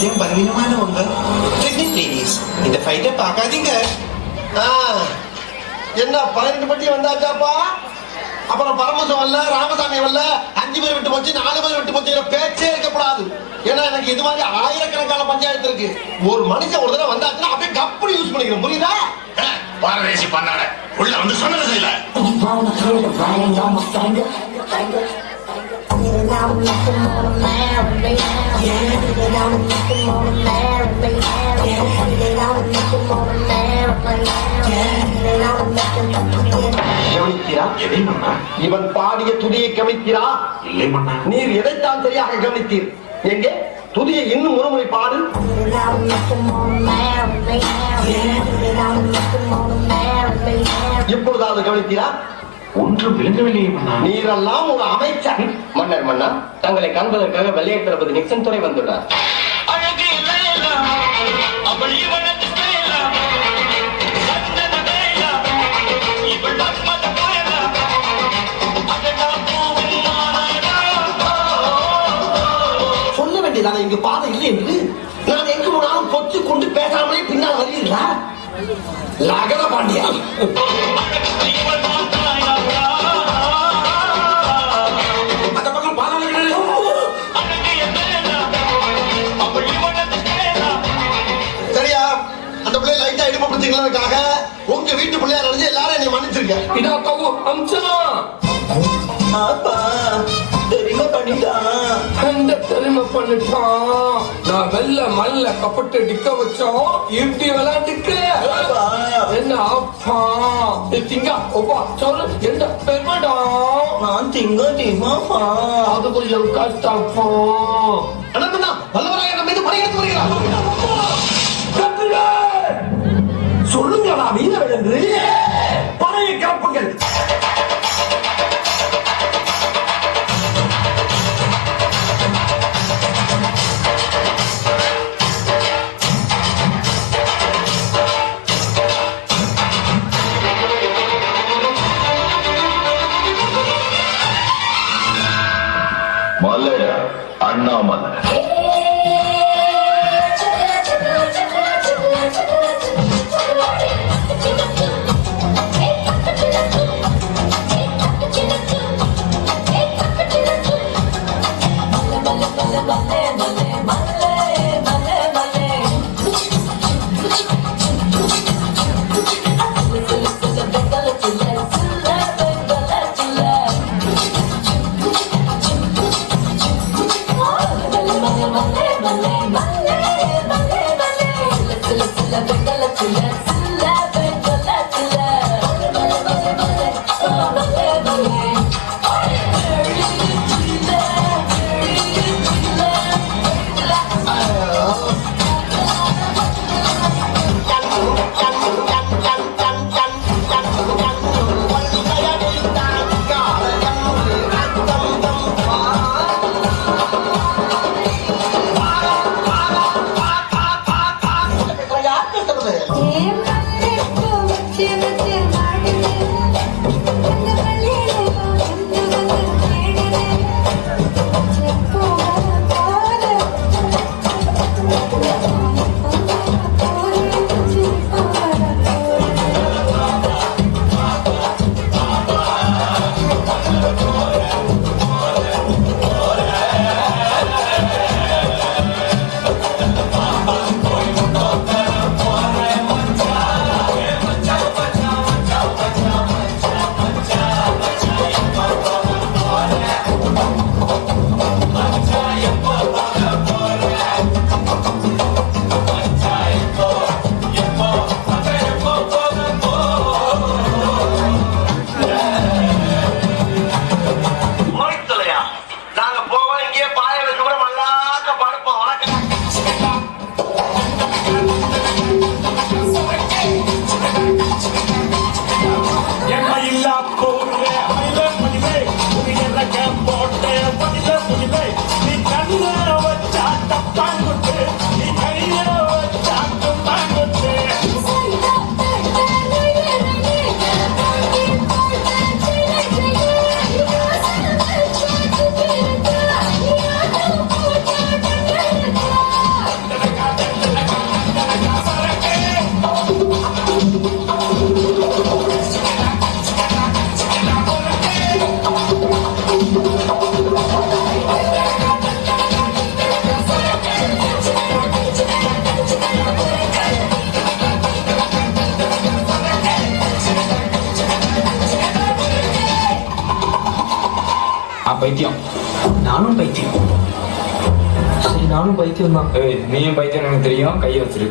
கொஞ்சம் பலவீனமானவங்க, pregnant ladies. இந்த ஃபைட்டை பார்க்காதீங்க. என்ன 12 பட்டி வந்தாச்சாப்பா? அப்புறம் பரமசம் வரல, ராமசாமி வரல, 5 பேர் விட்டு போச்சு, 4 பேர் விட்டு போச்சுங்கிற பேச்சே இருக்கக்கூடாது. ஏன்னா எனக்கு இது மாதிரி ஆயிரக்கணக்கான பஞ்சாயத்து இருக்கு. ஒரு மனுஷன் ஒரு தடவை வந்தாச்சுன்னா அப்படியே கப்படி யூஸ் பண்ணிக்கிறோம், புரியுதா? பாரதேசி பண்ணாட உள்ள வந்து சொன்னது செய்யல. இவன் பாடிய துதியை கவனித்தீரா? இல்லை மன்னா. நீர் எதைத்தான் சரியாக கவனித்தீர்? எங்கே துதியை இன்னும் ஒருமுறை பாடு. இப்பொழுதாவது கவனித்தீரா? ஒன்றும் விளங்கவில்லையே மன்னா. நீரெல்லாம் ஒரு அமைச்சர். மன்னர் மன்னா, தங்களை காண்பதற்காக வெள்ளையர் தளபதி நிக்சன் துறை வந்துள்ளார். சொல்ல வேண்டியதான இங்கு பாதை இல்லை என்று. நான் எங்கு போனாலும் கொச்சு கொண்டு பேசாமலே பின்னால் வருவீர்களா? லகர பாண்டியா, சரியா? அந்த பிள்ளை லைட்டா இடுமப்படுத்திக்கிறதுக்காக உங்க வீட்டு பிள்ளையா நினைச்சு எல்லாரும் என்னை மன்னிச்சிருக்கேன். தெரியுமா பண்ணிட்டான். அந்த தெரிமை பண்ணிட்டான். நான் வெள்ள மல்ல கப்பட்டு டிக்க வச்சோம். இப்படி விளையாண்டுக்க என்ன அப்பா திங்க ஒப்பா சொல்லு என்ன பெருமடா. நான் திங்க தெரியுமாப்பா. அது கொஞ்சம் கஷ்டப்பா. அண்ணா வல்லவராய நம்ம மீது படையெடுத்து வருகிறார். சொல்லுங்களா வீரர்கள் என்று படையை கிளப்புங்கள். மலைய அண்ணாமலை. நான் பைத்தியம். நானும் பைத்தியம். சரி நானும் பைத்தியம் தான். ஏய் நீயும் பைத்தியம் எனக்கு தெரியும், கையை வச்சிரு.